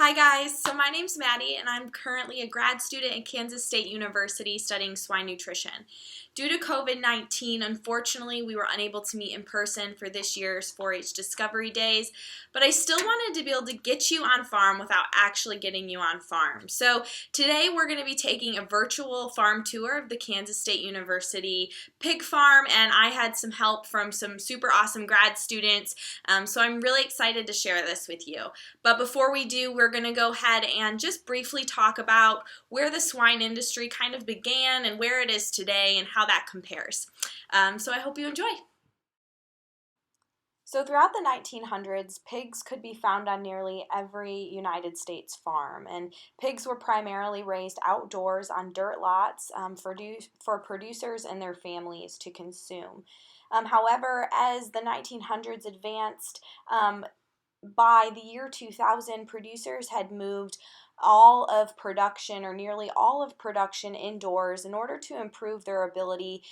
Hi guys, so my name's Maddie and I'm currently a grad student at Kansas State University studying swine nutrition. Due to COVID-19, unfortunately we were unable to meet in person for this year's 4-H Discovery Days, but I still wanted to be able to get you on farm without actually getting you on farm. So today we're going to be taking a virtual farm tour of the Kansas State University pig farm, and I had some help from some super awesome grad students, so I'm really excited to share this with you. But before we do, we're going to go ahead and just briefly talk about where the swine industry kind of began and where it is today and how that compares. So I hope you enjoy. So throughout the 1900s, pigs could be found on nearly every United States farm, and pigs were primarily raised outdoors on dirt lots for producers and their families to consume. However, as the 1900s advanced, by the year 2000, producers had moved all of production, or nearly all of production, indoors in order to improve their ability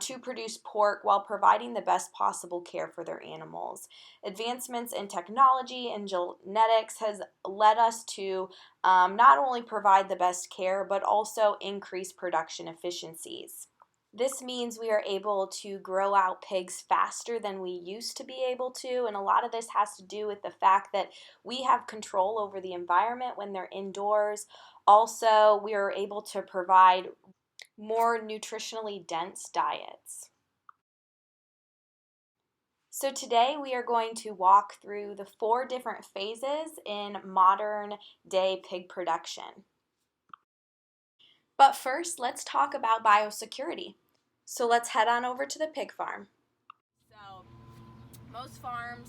to produce pork while providing the best possible care for their animals. Advancements in technology and genetics has led us to not only provide the best care, but also increase production efficiencies. This means we are able to grow out pigs faster than we used to be able to, and a lot of this has to do with the fact that we have control over the environment when they're indoors. Also, we are able to provide more nutritionally dense diets. So today we are going to walk through the 4 different phases in modern day pig production. But first, let's talk about biosecurity. So let's head on over to the pig farm. So most farms,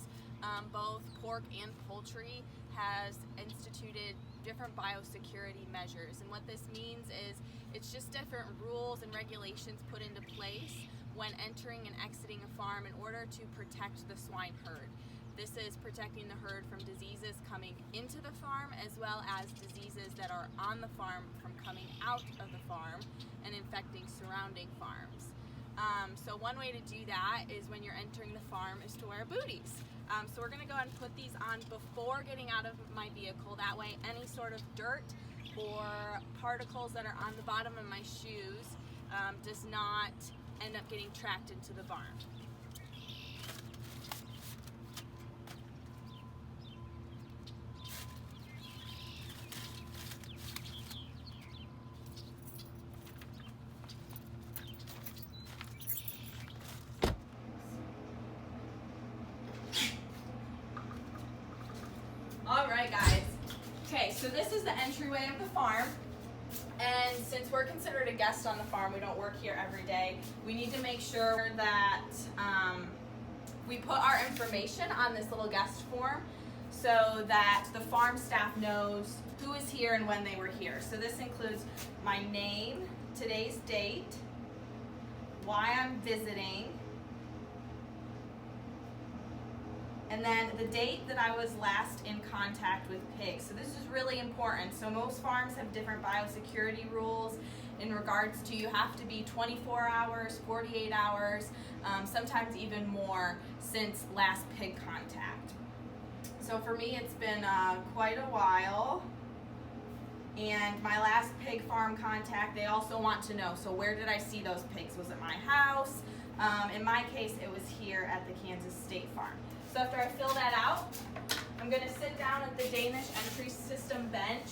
both pork and poultry, has instituted different biosecurity measures. And what this means is it's just different rules and regulations put into place when entering and exiting a farm in order to protect the swine herd. This is protecting the herd from diseases coming into the farm, as well as diseases that are on the farm from coming out of the farm and infecting surrounding farms. So one way to do that is when you're entering the farm is to wear booties. So we're going to go ahead and put these on before getting out of my vehicle. That way any sort of dirt or particles that are on the bottom of my shoes does not end up getting tracked into the barn. Alright guys, okay, so this is the entryway of the farm, and since we're considered a guest on the farm, we don't work here every day, we need to make sure that we put our information on this little guest form so that the farm staff knows who is here and when they were here. So this includes my name, today's date, why I'm visiting, and then the date that I was last in contact with pigs. So this is really important. So most farms have different biosecurity rules in regards to you have to be 24 hours, 48 hours, sometimes even more since last pig contact. So for me it's been quite a while. And my last pig farm contact, they also want to know, so where did I see those pigs? Was it my house? In my case, it was here at the Kansas State Farm. So after I fill that out, I'm going to sit down at the Danish entry system bench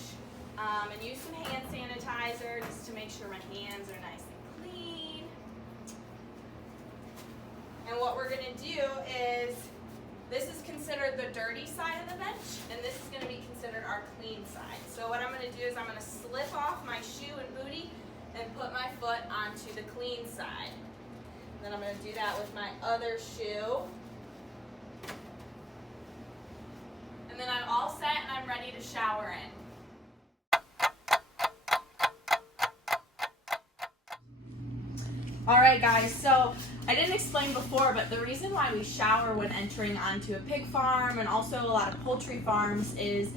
and use some hand sanitizer just to make sure my hands are nice and clean. And what we're going to do is, this is considered the dirty side of the bench, and this is going to be considered our clean side. So what I'm going to do is I'm going to slip off my shoe and bootie and put my foot onto the clean side. Then I'm going to do that with my other shoe. And then I'm all set and I'm ready to shower in. Alright guys, so I didn't explain before, but the reason why we shower when entering onto a pig farm and also a lot of poultry farms is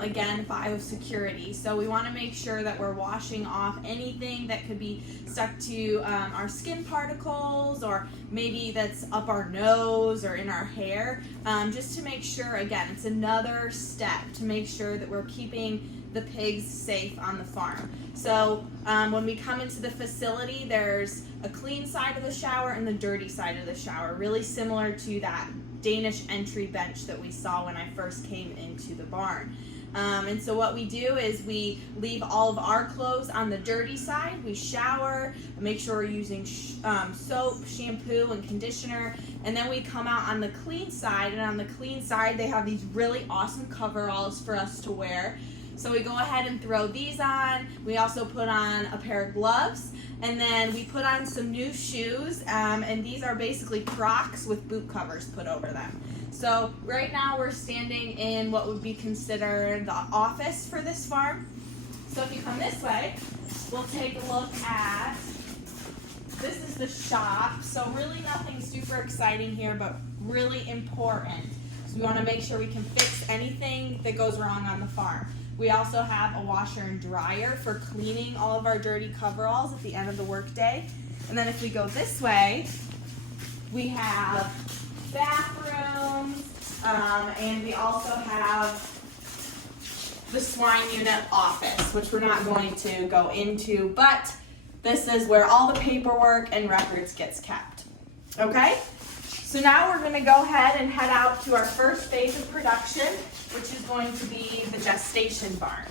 again, biosecurity. So we want to make sure that we're washing off anything that could be stuck to our skin particles, or maybe that's up our nose or in our hair, just to make sure, again, it's another step to make sure that we're keeping the pigs safe on the farm. So when we come into the facility, there's a clean side of the shower and the dirty side of the shower, really similar to that Danish entry bench that we saw when I first came into the barn. And so what we do is we leave all of our clothes on the dirty side. We shower, make sure we're using soap, shampoo, and conditioner, and then we come out on the clean side. And on the clean side, they have these really awesome coveralls for us to wear. So we go ahead and throw these on. We also put on a pair of gloves, and then we put on some new shoes, and these are basically Crocs with boot covers put over them. So right now we're standing in what would be considered the office for this farm. So if you come this way, we'll take a look at, this is the shop. So really nothing super exciting here, but really important. So we want to make sure we can fix anything that goes wrong on the farm. We also have a washer and dryer for cleaning all of our dirty coveralls at the end of the workday. And then if we go this way, we have bathrooms, and we also have the swine unit office, which we're not going to go into, but this is where all the paperwork and records gets kept. Okay? So now we're going to go ahead and head out to our first phase of production, which is going to be the gestation barn.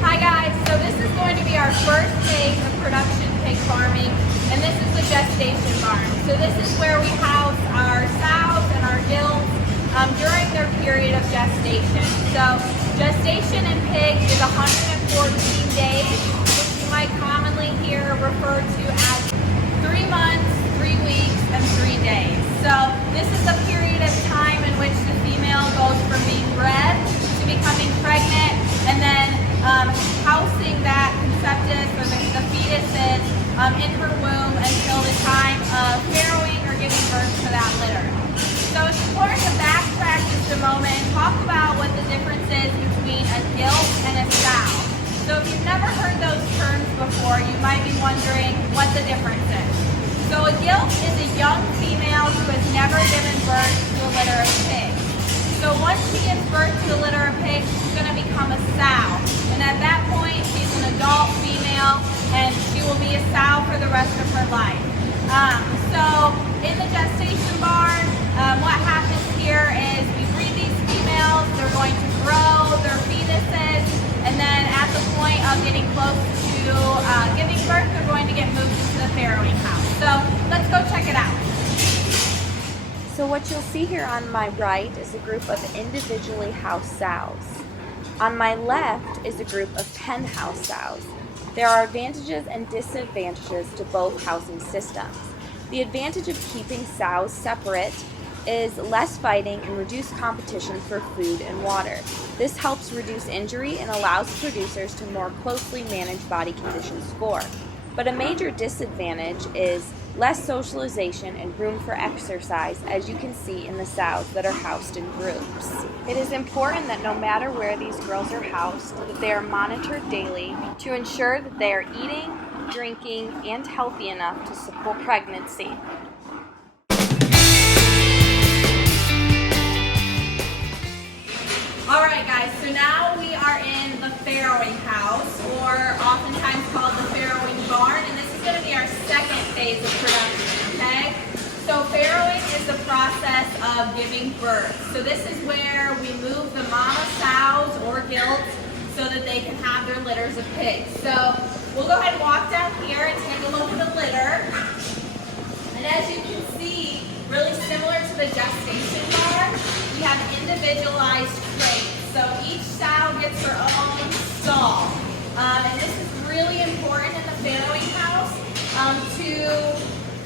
Hi guys, so this is going to be our first phase of production pig farming, and this is the gestation barn. So this is where we house our sows and our gilts during their period of gestation. So gestation in pigs is 114 days, which you might commonly hear referred to as 3 months, 3 weeks, and 3 days. So this is a period of time in which the female goes from being bred to becoming pregnant, and then housing that conceptus or the fetuses in her womb until the time of farrowing or giving birth to that litter. So it's important to backtrack just a moment and talk about what the difference is between a gilt and a sow. So if you've never heard those terms before, you might be wondering what the difference is. So a gilt is a young female who has never given birth to a litter of pigs. So once she gives birth to a litter of pigs, she's going to become a sow. And at that point, she's an adult female, and she will be a sow for the rest of her life. So in the gestation barn, what happens here is we breed these females, they're going to grow their fetuses, and then at the point of getting close to giving birth, they're going to get moved into the farrowing house. So let's go check it out. So what you'll see here on my right is a group of individually housed sows. On my left is a group of pen house sows. There are advantages and disadvantages to both housing systems. The advantage of keeping sows separate is less fighting and reduced competition for food and water. This helps reduce injury and allows producers to more closely manage body condition score. But a major disadvantage is less socialization and room for exercise, as you can see in the sows that are housed in groups. It is important that no matter where these girls are housed, that they are monitored daily to ensure that they are eating, drinking, and healthy enough to support pregnancy. Alright guys, so now we are in the farrowing house, or oftentimes called the farrowing barn, and this is going to be our second phase of production, okay? So farrowing is the process of giving birth. So this is where we move the mama sows or gilts so that they can have their litters of pigs. So we'll go ahead and walk down here and take a look at the litter. And as you can see, really similar to the gestation barn, we have individualized crates. So each sow gets her own stall. And this is really important in the farrowing house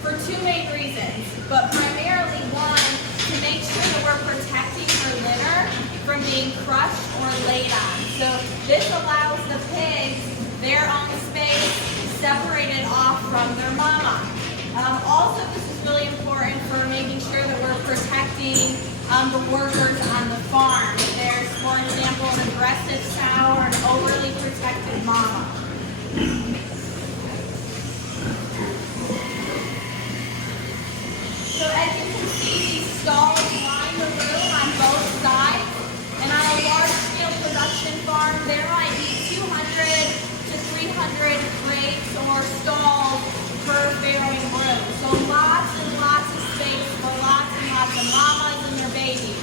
for two main reasons. But primarily one, to make sure that we're protecting her litter from being crushed or laid on. So this allows the pigs their own space separated off from their mama. Also, this is really important for making sure that we're protecting the workers on the farm. There's, for example, an aggressive sow or an overly protected mama. So as you can see, these stalls line the room on both sides. And on a large-scale production farm, there might be 200 to 300 crates or stalls per farrowing room. So lots and lots of space for lots and lots of mamas and their babies.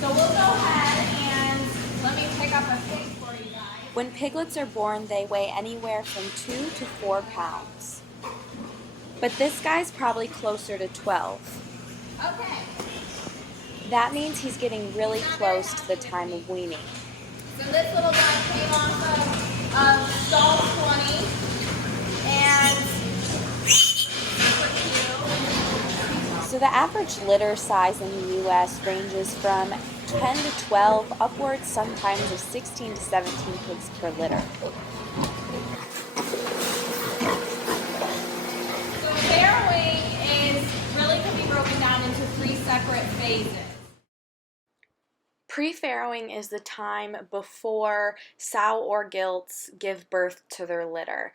So we'll go ahead and let me pick up a pig for you guys. When piglets are born, they weigh anywhere from 2 to 4 pounds. But this guy's probably closer to 12. Okay. That means he's getting really close to the time of weaning. So this little guy came off of stall 20 and So the average litter size in the U.S. ranges from 10 to 12, upwards sometimes of 16 to 17 pigs per litter. So farrowing can be broken down into 3 separate phases. Pre-farrowing is the time before sow or gilts give birth to their litter.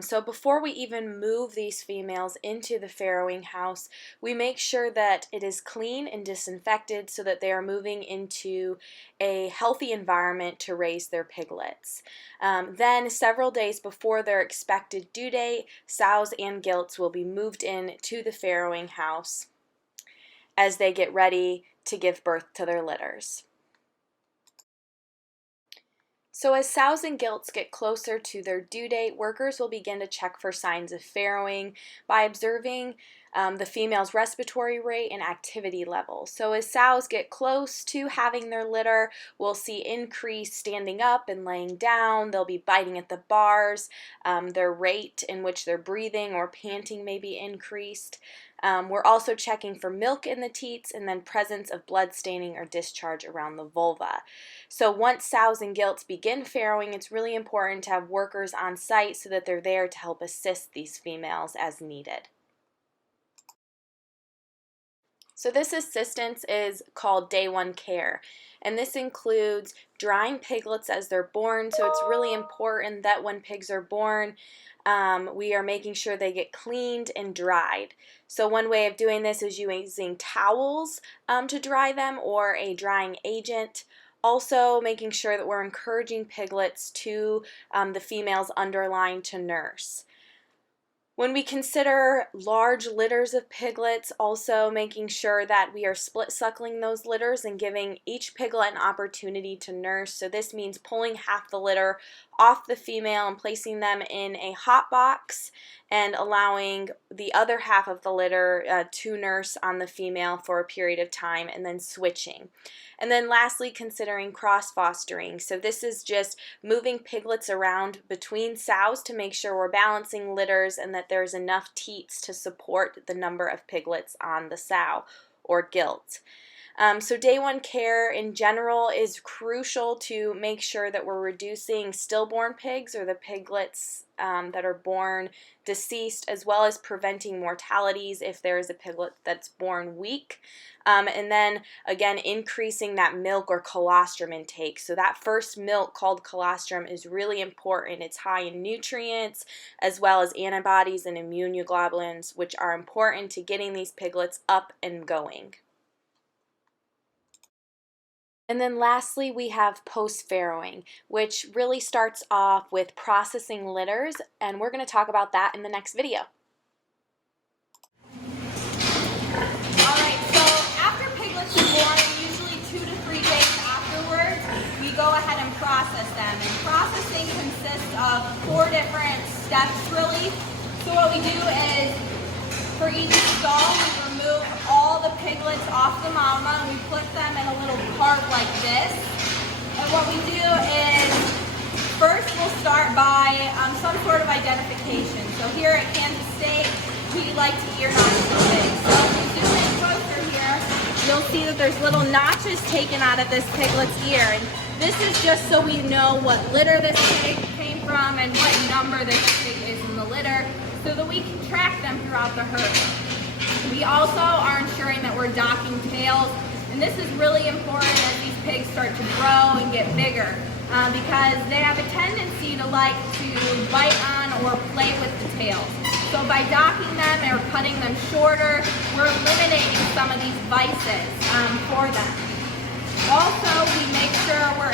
So before we even move these females into the farrowing house, we make sure that it is clean and disinfected so that they are moving into a healthy environment to raise their piglets. Then several days before their expected due date, sows and gilts will be moved in to the farrowing house as they get ready to give birth to their litters. So as sows and gilts get closer to their due date, workers will begin to check for signs of farrowing by observing the female's respiratory rate and activity level. So as sows get close to having their litter, we'll see increase standing up and laying down. They'll be biting at the bars. Their rate in which they're breathing or panting may be increased. We're also checking for milk in the teats and then presence of blood staining or discharge around the vulva. So once sows and gilts begin farrowing, it's really important to have workers on site so that they're there to help assist these females as needed. So this assistance is called day 1 care, and this includes drying piglets as they're born. So it's really important that when pigs are born, we are making sure they get cleaned and dried. So one way of doing this is using towels to dry them or a drying agent. Also making sure that we're encouraging piglets to the females underline to nurse. When we consider large litters of piglets, also making sure that we are split suckling those litters and giving each piglet an opportunity to nurse. So this means pulling half the litter off the female and placing them in a hot box and allowing the other half of the litter to nurse on the female for a period of time and then switching. And then lastly, considering cross-fostering. So this is just moving piglets around between sows to make sure we're balancing litters and that there's enough teats to support the number of piglets on the sow or gilt. So day 1 care in general is crucial to make sure that we're reducing stillborn pigs or the piglets that are born deceased, as well as preventing mortalities if there is a piglet that's born weak. And then again, increasing that milk or colostrum intake. So that first milk called colostrum is really important. It's high in nutrients as well as antibodies and immunoglobulins, which are important to getting these piglets up and going. And then lastly, we have post-farrowing, which really starts off with processing litters, and we're going to talk about that in the next video. Alright, so after piglets are born, usually 2 to 3 days afterwards, we go ahead and process them. And processing consists of 4 different steps really. So what we do is, for each stall, we remove all the piglets off the mama and we put them in a little cart like this. And what we do is, first we'll start by some sort of identification. So here at Kansas State, we like to ear notch the pigs. So if we zoom in closer here, you'll see that there's little notches taken out of this piglet's ear. And This is just so we know what litter this pig came from and what number this pig is in the litter so that we can track them throughout the herd. We also are ensuring that we're docking tails, and this is really important as these pigs start to grow and get bigger because they have a tendency to like to bite on or play with the tails. So by docking them or cutting them shorter, we're eliminating some of these vices for them. Also, we make sure we're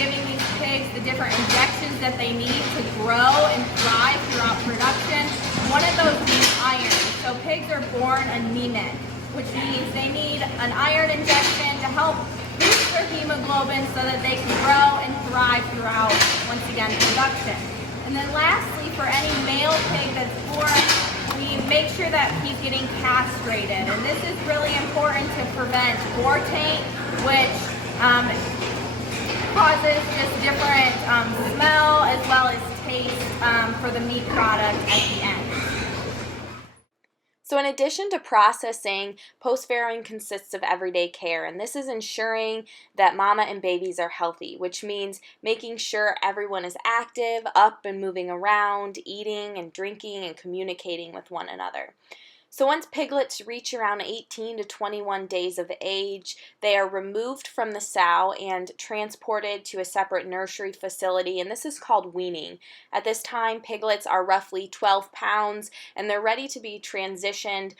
giving these pigs the different injections that they need to grow and thrive throughout production. One of those is iron. So pigs are born anemic, which means they need an iron injection to help boost their hemoglobin so that they can grow and thrive throughout, once again, production. And then lastly, for any male pig that's born, we make sure that he's getting castrated. And this is really important to prevent boar taint, which causes just different smell as well as taste for the meat product at the end. So in addition to processing, post-farrowing consists of everyday care, and this is ensuring that mama and babies are healthy, which means making sure everyone is active, up and moving around, eating and drinking and communicating with one another. So once piglets reach around 18 to 21 days of age, they are removed from the sow and transported to a separate nursery facility, and this is called weaning. At this time, piglets are roughly 12 pounds, and they're ready to be transitioned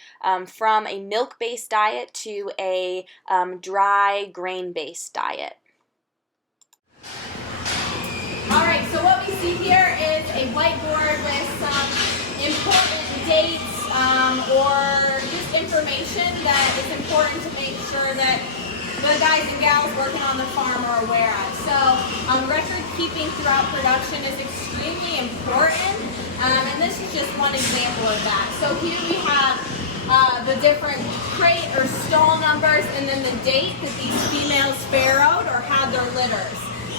from a milk-based diet to a dry, grain-based diet. Alright, so what we see here is a whiteboard with some important dates or just information that is important to make sure that the guys and gals working on the farm are aware of. So record keeping throughout production is extremely important, and this is just one example of that. So here we have the different crate or stall numbers and then the date that these females farrowed or had their litters.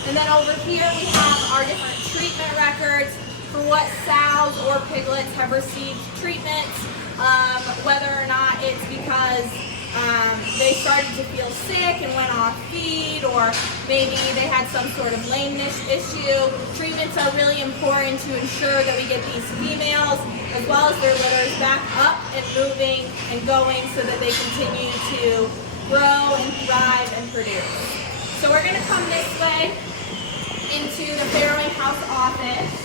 And then over here we have our different treatment records for what sows or piglets have received treatments, whether or not it's because they started to feel sick and went off feed, or maybe they had some sort of lameness issue. Treatments are really important to ensure that we get these females as well as their litters back up and moving and going so that they continue to grow and thrive and produce. So we're going to come this way into the farrowing house office.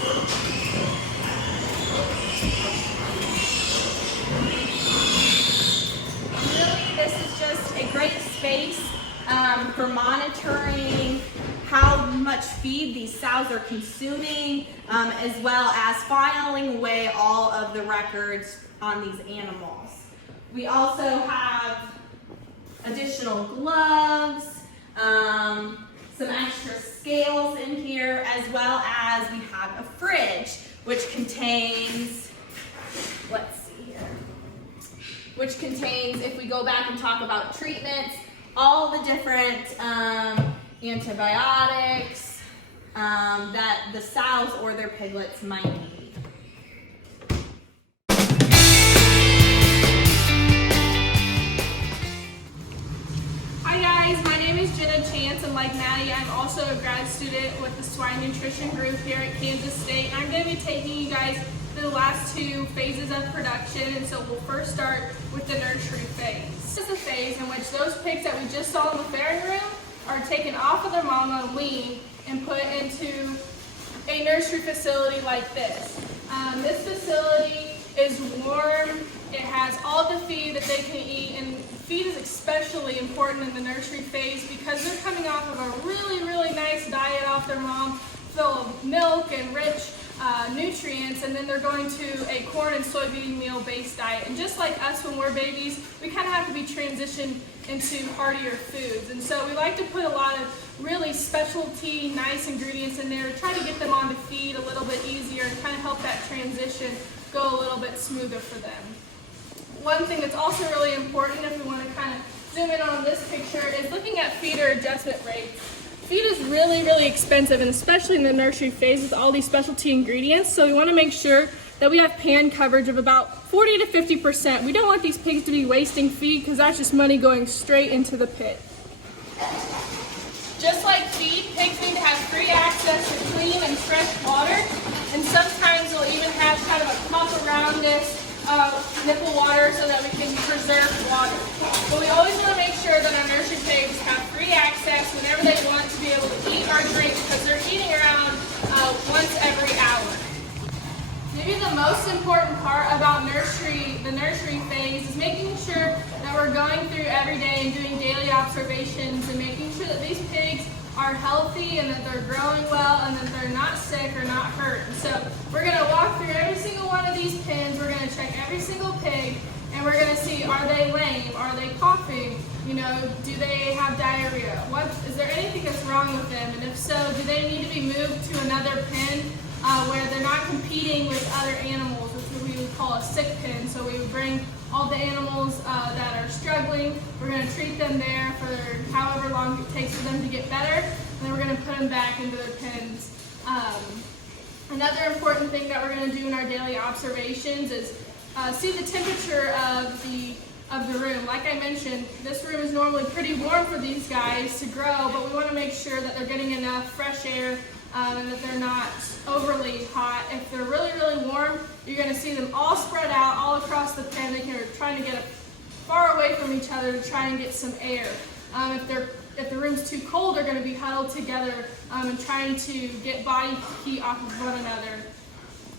Really, this is just a great space for monitoring how much feed these sows are consuming, as well as filing away all of the records on these animals. We also have additional gloves, some extra scales in here, as well as we have a fridge which contains, if we go back and talk about treatments, all the different antibiotics that the sows or their piglets might need. Hi guys, my name is Jenna Chance, and like Maddie, I'm also a grad student with the Swine Nutrition Group here at Kansas State. And I'm going to be taking you guys through the last two phases of production, and so we'll first start with the nursery phase. This is a phase in which those pigs that we just saw in the farrowing room are taken off of their mama, weaned, and put into a nursery facility like this. This facility is warm, it has all the feed that they can eat, and feed is especially important in the nursery phase because they're coming off of a really, really nice diet off their mom, full of milk and rich nutrients, and then they're going to a corn and soybean meal based diet. And just like us when we're babies, we kind of have to be transitioned into heartier foods. And so we like to put a lot of really specialty, nice ingredients in there to try to get them onto feed a little bit easier and kind of help that transition go a little bit smoother for them. One thing that's also really important, if we want to kind of zoom in on this picture, is looking at feeder adjustment rates. Feed is really, really expensive, and especially in the nursery phase with all these specialty ingredients, so we want to make sure that we have pan coverage of about 40 to 50%. We don't want these pigs to be wasting feed because that's just money going straight into the pit. Just like feed, pigs need free access to clean and fresh water, and sometimes we'll even have kind of a cup around this nipple water so that we can preserve water. But we always want to make sure that our nursery pigs have free access whenever they want to be able to eat or drink, because they're eating around once every hour. Maybe the most important part about the nursery phase is making sure that we're going through every day and doing daily observations and making sure that these pigs are healthy and that they're growing well and that they're not sick or not hurt. And so we're going to walk through every single one of these pens. We're going to check every single pig, and we're going to see, are they lame? Are they coughing? You know, do they have diarrhea? Is there anything that's wrong with them? And if so, do they need to be moved to another pen where they're not competing with other animals, which we would call a sick pen? So we would bring all the animals that are struggling. We're going to treat them there for however long it takes for them to get better, and then we're going to put them back into their pens. Another important thing that we're going to do in our daily observations is see the temperature of the room. Like I mentioned, this room is normally pretty warm for these guys to grow, but we want to make sure that they're getting enough fresh air and that they're not overly hot. If they're really, really warm, you're going to see them all spread out all across the pen. They're trying to get far away from each other to try and get some air. If the room's too cold, they're going to be huddled together and trying to get body heat off of one another.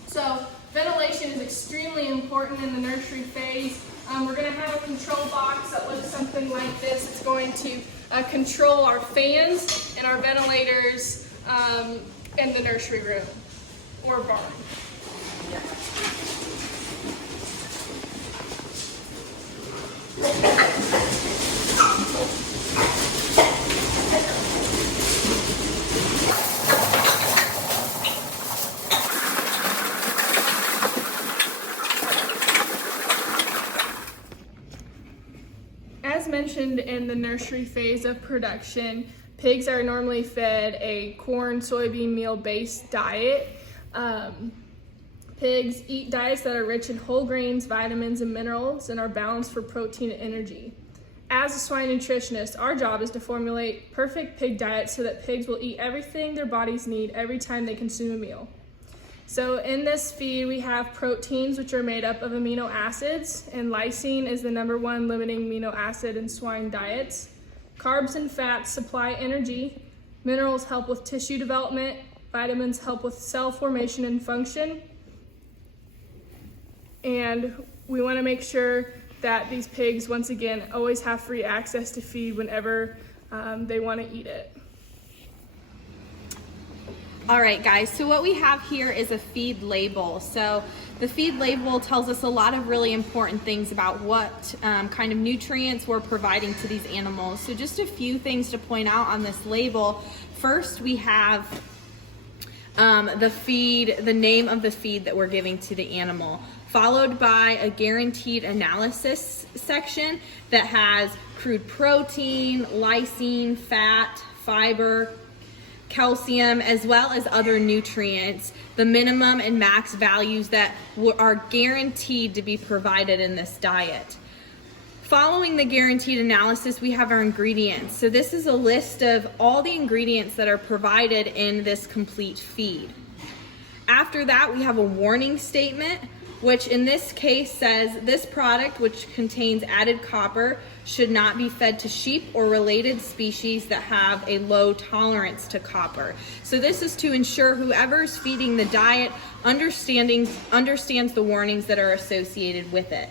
So ventilation is extremely important in the nursery phase. We're going to have a control box that looks something like this. It's going to control our fans and our ventilators in the nursery room or barn. As mentioned in the nursery phase of production, pigs are normally fed a corn, soybean meal-based diet. Pigs eat diets that are rich in whole grains, vitamins, and minerals, and are balanced for protein and energy. As a swine nutritionist, our job is to formulate perfect pig diets so that pigs will eat everything their bodies need every time they consume a meal. So in this feed, we have proteins, which are made up of amino acids, and lysine is the #1 limiting amino acid in swine diets. Carbs and fats supply energy, minerals help with tissue development, vitamins help with cell formation and function, and we want to make sure that these pigs, once again, always have free access to feed whenever they want to eat it. All right, guys, so what we have here is a feed label. So the feed label tells us a lot of really important things about what kind of nutrients we're providing to these animals. So just a few things to point out on this label. First, we have the name of the feed that we're giving to the animal, followed by a guaranteed analysis section that has crude protein, lysine, fat, fiber, calcium, as well as other nutrients, the minimum and max values that are guaranteed to be provided in this diet. Following the guaranteed analysis, we have our ingredients. So this is a list of all the ingredients that are provided in this complete feed. After that, we have a warning statement, which in this case says this product, which contains added copper, should not be fed to sheep or related species that have a low tolerance to copper. So this is to ensure whoever's feeding the diet understands the warnings that are associated with it.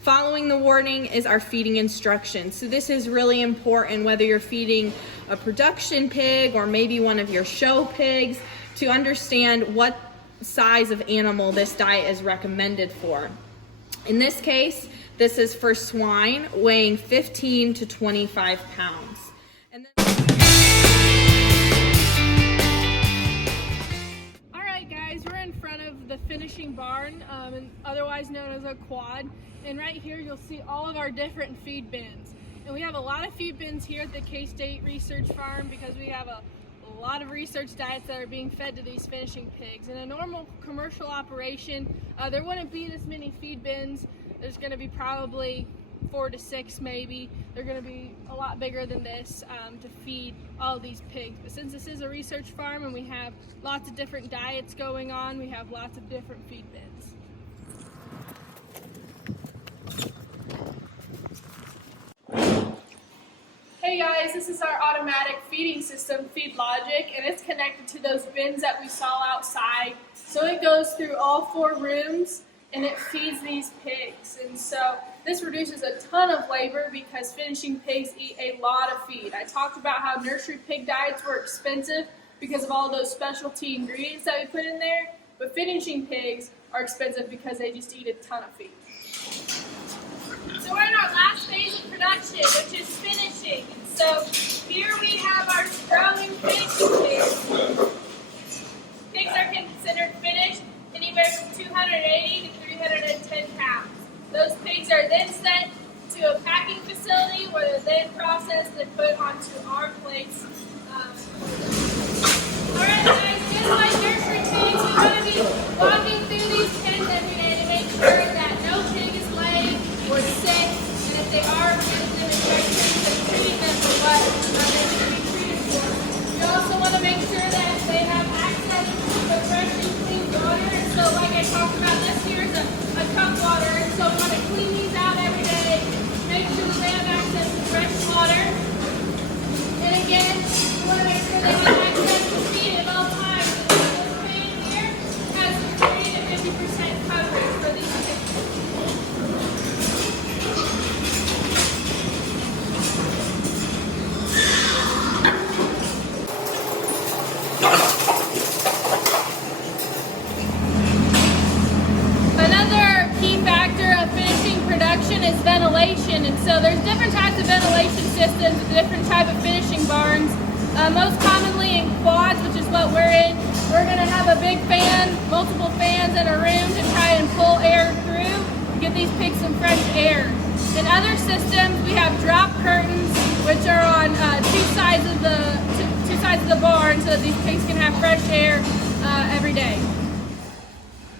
Following the warning is our feeding instructions. So this is really important whether you're feeding a production pig or maybe one of your show pigs, to understand what size of animal this diet is recommended for. In this case, this is for swine weighing 15 to 25 pounds. And then All right, guys, we're in front of the finishing barn, otherwise known as a quad. And right here, you'll see all of our different feed bins. And we have a lot of feed bins here at the K-State Research Farm because we have a lot of research diets that are being fed to these finishing pigs. In a normal commercial operation, there wouldn't be this many feed bins. There's going to be probably 4 to 6 maybe. They're going to be a lot bigger than this to feed all these pigs. But since this is a research farm and we have lots of different diets going on, we have lots of different feed bins. Hey guys, this is our automatic feeding system, Feed Logic, and it's connected to those bins that we saw outside. So it goes through all 4 rooms and it feeds these pigs. And so this reduces a ton of labor because finishing pigs eat a lot of feed. I talked about how nursery pig diets were expensive because of all those specialty ingredients that we put in there, but finishing pigs are expensive because they just eat a ton of feed. So we're in our last phase of production, which is finishing. So here we have our growing finishing pigs. Pigs are considered finished anywhere from 280 to 310 pounds. Those pigs are then sent to a packing facility where they're then processed and put onto our plates. Alright guys, just like nursery pigs, we want to be walking through these pens every day to make sure that no pig is lame or sick, and if they are, we're giving them injections and treating them for what they need to be treated for. We also want to make sure that they have access to fresh and clean water, and so like I talked about, this here is a cup water, and so we want to clean these out every day, make sure that they have access to fresh water, and again, we want to make sure they have access to feed at all times. This pan here has 30 to 50% coverage for these pigs. Another key factor of finishing production is ventilation, and so there's different types of ventilation systems, different type of finishing barns. Most commonly in quads, which is what we're in, we're going to have a big fan, multiple fans in a room to try and pull air through, get these pigs some fresh air. In other systems, we have drop curtains, which are on two sides of the barn, so that these pigs can have fresh air every day.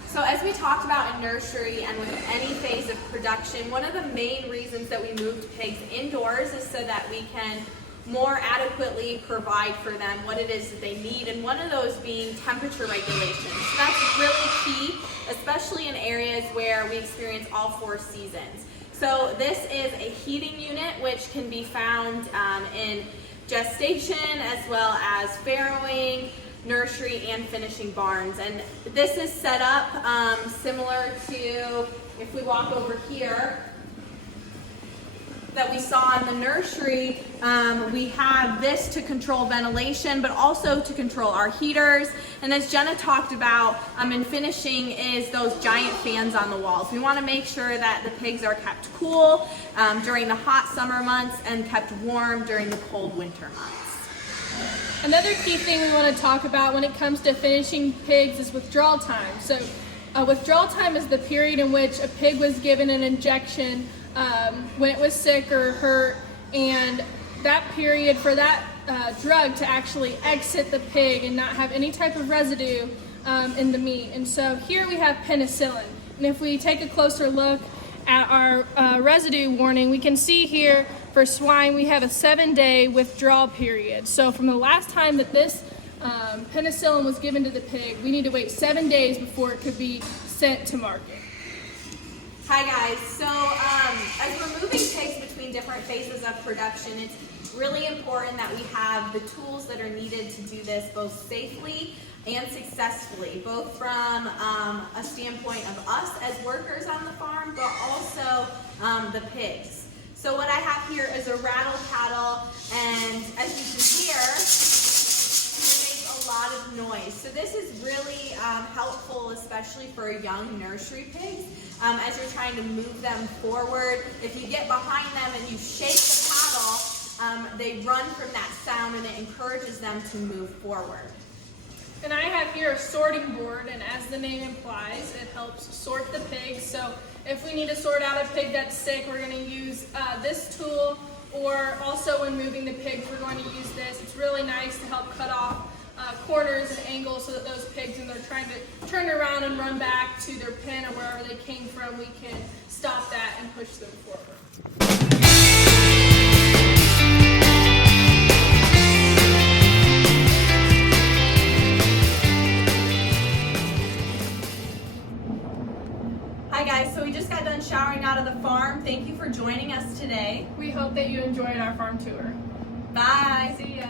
So as we talked about in nursery and with any phase of production, one of the main reasons that we moved pigs indoors is so that we can more adequately provide for them what it is that they need, and one of those being temperature regulation. So that's really key, especially in areas where we experience all 4 seasons. So this is a heating unit which can be found in gestation as well as farrowing, nursery, and finishing barns. And this is set up similar to, if we walk over here, that we saw in the nursery. We have this to control ventilation, but also to control our heaters. And as Jenna talked about in finishing is those giant fans on the walls. We want to make sure that the pigs are kept cool during the hot summer months and kept warm during the cold winter months. Another key thing we want to talk about when it comes to finishing pigs is withdrawal time. So withdrawal time is the period in which a pig was given an injection when it was sick or hurt, and that period for that drug to actually exit the pig and not have any type of residue in the meat. And so here we have penicillin, and if we take a closer look at our residue warning, we can see here for swine we have a 7-day withdrawal period. So from the last time that this penicillin was given to the pig, we need to wait 7 days before it could be sent to market. Hi guys, so as we're moving pigs between different phases of production, it's really important that we have the tools that are needed to do this both safely and successfully, both from a standpoint of us as workers on the farm, but also the pigs. So what I have here is a rattle paddle, and as you can hear, it makes a lot of noise. So this is really helpful, especially for young nursery pigs. As you're trying to move them forward, if you get behind them and you shake the paddle, they run from that sound and it encourages them to move forward. And I have here a sorting board, and as the name implies, it helps sort the pigs. So if we need to sort out a pig that's sick, we're going to use this tool, or also when moving the pigs, we're going to use this. It's really nice to help cut off corners and angles so that those pigs, when they're trying to turn around and run back to their pen or wherever they came from, we can stop that and push them forward. Hi guys, so we just got done showering out of the farm. Thank you for joining us today. We hope that you enjoyed our farm tour. Bye. See ya.